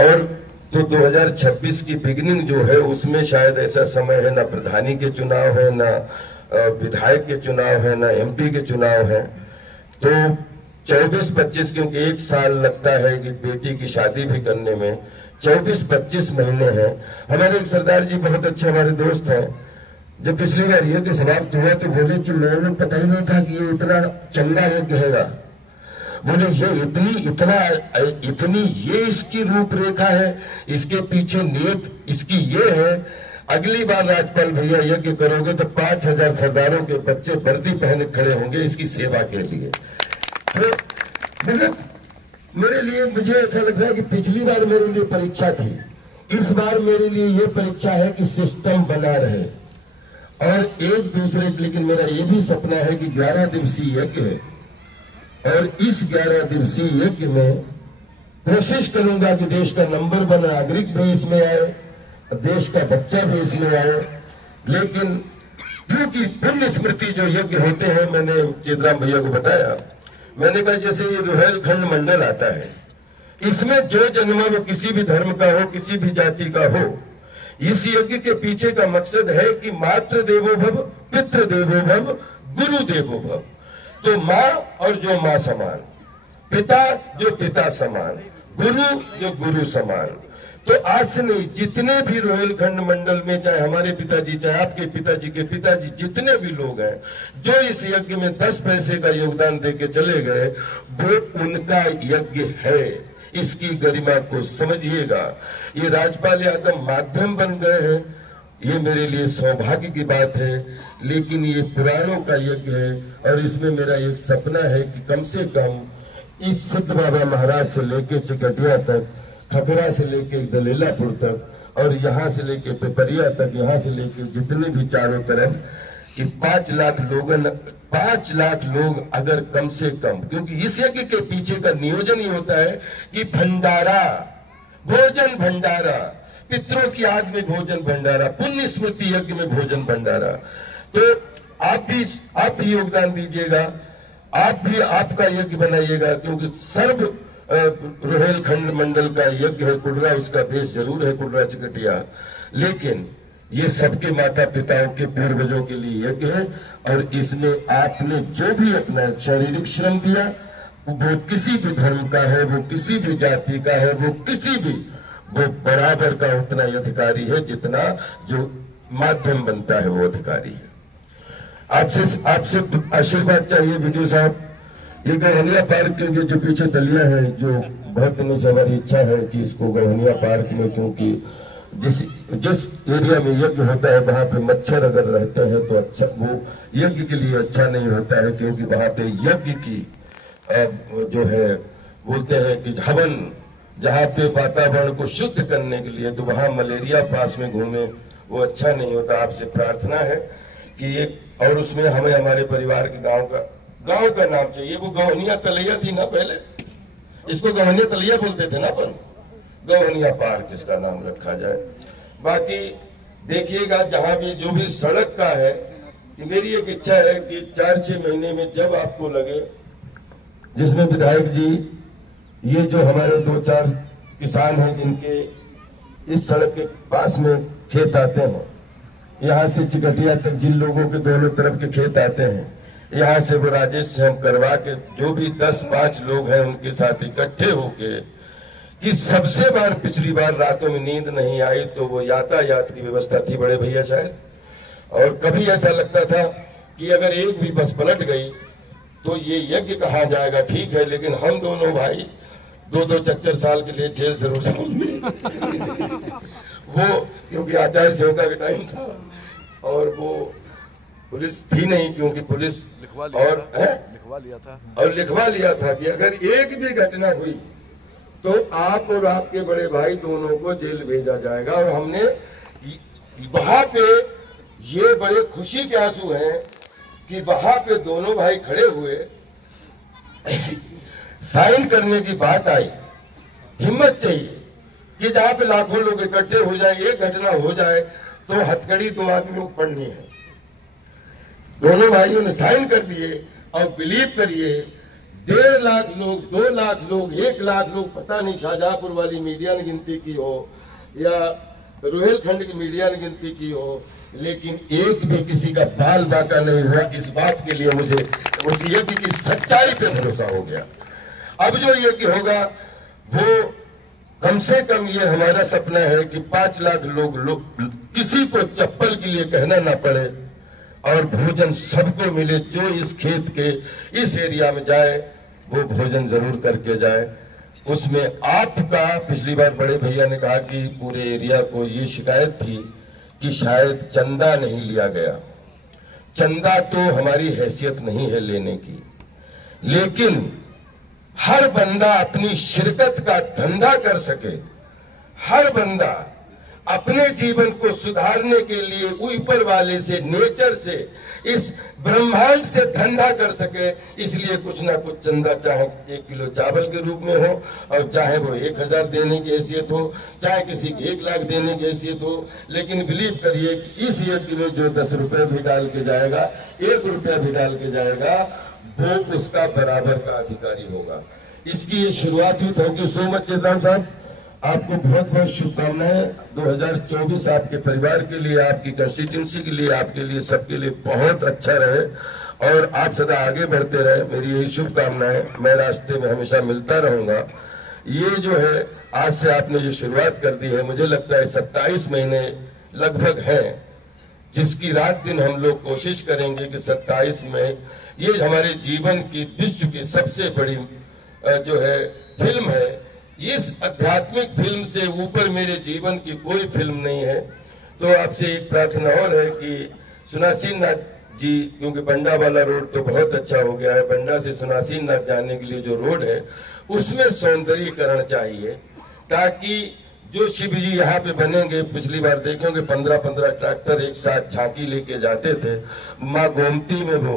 और तो 2026 की बिगिनिंग जो है उसमें शायद ऐसा समय है, ना प्रधानी के चुनाव है, ना विधायक के चुनाव है, ना एमपी के चुनाव है। तो 24-25, क्योंकि एक साल लगता है कि बेटी की शादी भी करने में, 24-25 महीने हैं। हमारे एक सरदार जी बहुत अच्छे हमारे दोस्त हैं, जब पिछली बार यज्ञ समाप्त हुआ तो बोले कि लोगों को पता ही नहीं था कि ये इतना चंगा यज्ञ हैगा। बोले ये इतनी ये इसकी रूपरेखा है, इसके पीछे नियत इसकी ये है। अगली बार राजपाल भैया यज्ञ करोगे तो 5000 सरदारों के बच्चे वर्दी पहने खड़े होंगे इसकी सेवा के लिए। तो मेरे लिए मुझे ऐसा लग रहा है कि पिछली बार मेरे लिए परीक्षा थी, इस बार मेरे लिए ये परीक्षा है कि सिस्टम बना रहे और एक दूसरे। लेकिन मेरा ये भी सपना है कि 11 दिवसीय यज्ञ है और इस 11 दिवसीय यज्ञ में कोशिश करूंगा कि देश का नंबर 1 नागरिक भी इसमें आए, देश का बच्चा भी इसमें आए। लेकिन क्योंकि पुण्य स्मृति जो यज्ञ होते हैं, मैंने चितराम भैया को बताया, मैंने कहा जैसे ये रुहेलखंड मंडल आता है, इसमें जो जन्मा वो किसी भी धर्म का हो, किसी भी जाति का हो, इस यज्ञ के पीछे का मकसद है कि मातृ देवो भव, पितृ देवो भव, गुरु देवो भव। तो माँ और जो माँ समान, पिता जो पिता समान, गुरु जो गुरु समान। तो आज से नहीं, जितने भी रुहेलखंड मंडल में, चाहे हमारे पिताजी, चाहे आपके पिताजी के पिताजी, जितने भी लोग हैं जो इस यज्ञ में 10 पैसे का योगदान देके चले गए, वो उनका यज्ञ है। इसकी गरिमा को समझिएगा। ये राजपाल यादव माध्यम बन गए हैं, ये मेरे लिए सौभाग्य की बात है, लेकिन ये पुराणों का यज्ञ है और इसमें मेरा एक सपना है कि कम से कम इस सिद्ध बाबा महाराज से लेके चिकटिया तक, खखरा से लेके दलीलापुर तक और यहाँ से लेके पिपरिया तक, यहाँ से लेके जितने भी चारों तरफ, कि 5 लाख लोग अगर कम से कम, क्योंकि इस यज्ञ के पीछे का नियोजन ये होता है कि भंडारा, भोजन भंडारा, पितरों की याद में भोजन भंडारा, पुण्य स्मृति यज्ञ में भोजन भंडारा। तो आप भी योगदान दीजिएगा, आप भी आपका यज्ञ बनाइएगा, क्योंकि सर्व रुहेलखंड मंडल का यज्ञ है कुडरा, उसका बेस जरूर है कुडरा चिकटिया, लेकिन ये सबके माता पिताओं के पूर्वजों के लिए यज्ञ है। और इसमें आपने जो भी अपना शारीरिक श्रम दिया, वो किसी भी धर्म का है, वो किसी भी जाति का है, वो किसी भी, वो बराबर का उतना ही अधिकारी है जितना जो माध्यम बनता है वो अधिकारी है। आपसे आशीर्वाद चाहिए विजय साहब। ये गढ़निया पार्क के जो पीछे दलिया है, जो बहुत दिनों से हमारी इच्छा है कि इसको गढ़निया पार्क में, क्योंकि जिस एरिया में यज्ञ होता है वहां पे मच्छर अगर रहते हैं तो अच्छा, वो यज्ञ के लिए अच्छा नहीं होता है, क्योंकि वहां पे यज्ञ की जो है बोलते हैं कि हवन, जहाँ पे वातावरण को शुद्ध करने के लिए, तो वहां मलेरिया पास में घूमे, वो अच्छा नहीं होता। आपसे प्रार्थना है कि एक, और उसमें हमें हमारे परिवार के गांव का नाम चाहिए। वो गवनिया तलैया थी ना पहले, इसको गवनिया तलैया बोलते थे ना, पर गवनिया पार्क इसका नाम रखा जाए। बाकी देखिएगा जहां भी जो भी सड़क का है, कि मेरी एक इच्छा है कि 4-6 महीने में जब आपको लगे, जिसमें विधायक जी, ये जो हमारे 2-4 किसान हैं जिनके इस सड़क के पास में खेत आते हैं, यहाँ से चिकटिया तक जिन लोगों के दोनों तरफ के खेत आते हैं, यहाँ से वो राजेश से हम करवा के, जो भी 10-5 लोग हैं उनके साथ इकट्ठे होके, कि सबसे बार पिछली बार रातों में नींद नहीं आई तो वो यातायात की व्यवस्था थी बड़े भैया शायद, और कभी ऐसा लगता था कि अगर एक भी बस पलट गई तो ये यज्ञ कहाँ जाएगा। ठीक है, लेकिन हम दोनों भाई 2-2 चच्चर साल के लिए जेल जरूर जाएंगे वो, क्योंकि आचार्य संहिता का टाइम था और वो पुलिस थी नहीं, क्योंकि पुलिस लिखवा लिया था कि अगर एक भी घटना हुई तो आप और आपके बड़े भाई दोनों को जेल भेजा जाएगा। और हमने वहां पे, ये बड़े खुशी के आंसू हैं कि वहां पे दोनों भाई खड़े हुए, साइन करने की बात आई। हिम्मत चाहिए कि जहां पे लाखों लोग इकट्ठे हो जाए, एक घटना हो जाए तो हथकड़ी 2 आदमियों को पढ़नी है। दोनों भाइयों ने साइन कर दिए और बिलीव करिए, 1.5 लाख लोग, 2 लाख लोग, 1 लाख लोग, पता नहीं शाहजहांपुर वाली मीडिया ने गिनती की हो या रोहिलखंड की मीडिया ने गिनती की हो, लेकिन एक भी किसी का बाल बाका नहीं हुआ। इस बात के लिए मुझे उस यज्ञ की सच्चाई पे भरोसा हो गया। अब जो यज्ञ होगा वो कम से कम ये हमारा सपना है कि 5 लाख लोग किसी को चप्पल के लिए कहना ना पड़े और भोजन सबको मिले। जो इस खेत के इस एरिया में जाए वो भोजन जरूर करके जाए। उसमें आपका, पिछली बार बड़े भैया ने कहा कि पूरे एरिया को ये शिकायत थी कि शायद चंदा नहीं लिया गया। चंदा तो हमारी हैसियत नहीं है लेने की, लेकिन हर बंदा अपनी शिरकत का धंधा कर सके, हर बंदा अपने जीवन को सुधारने के लिए ऊपर वाले से, नेचर से, इस ब्रह्मांड से धंधा कर सके। इसलिए कुछ ना कुछ चंदा, चाहे 1 किलो चावल के रूप में हो और चाहे वो 1000 देने की हैसियत हो, चाहे किसी की 1 लाख देने की हैसियत हो, लेकिन बिलीव करिए कि इस यज्ञ में जो 10 रुपए भी डाल के जाएगा, 1 रुपया भी डाल के जाएगा, वो उसका बराबर का अधिकारी होगा। इसकी ये शुरुआत हुई। थैंक यू सो मच चेतन साहब, आपको बहुत बहुत शुभकामनाएं। 2024 आपके परिवार के लिए, आपकी कंस्टिट्यूंसी के लिए, आपके लिए, सबके लिए बहुत अच्छा रहे और आप सदा आगे बढ़ते रहे। मेरी यही शुभकामनाएं। मैं रास्ते में हमेशा मिलता रहूंगा। ये जो है आज से आपने जो शुरुआत कर दी है, मुझे लगता है 27 महीने लगभग हैं, जिसकी रात दिन हम लोग कोशिश करेंगे कि 27 में ये हमारे जीवन की, विश्व की सबसे बड़ी जो है फिल्म है। इस आध्यात्मिक फिल्म से ऊपर मेरे जीवन की कोई फिल्म नहीं है। तो आपसे एक प्रार्थना और है कि सुनासीन नाथ जी, क्योंकि बंडा वाला रोड तो बहुत अच्छा हो गया है, बंडा से सुनासीन नाथ जाने के लिए जो रोड है उसमें सौंदर्यीकरण चाहिए, ताकि जो शिव जी यहाँ पे बनेंगे, पिछली बार देखेंगे 15-15 ट्रैक्टर एक साथ झांकी लेके जाते थे, माँ गोमती में वो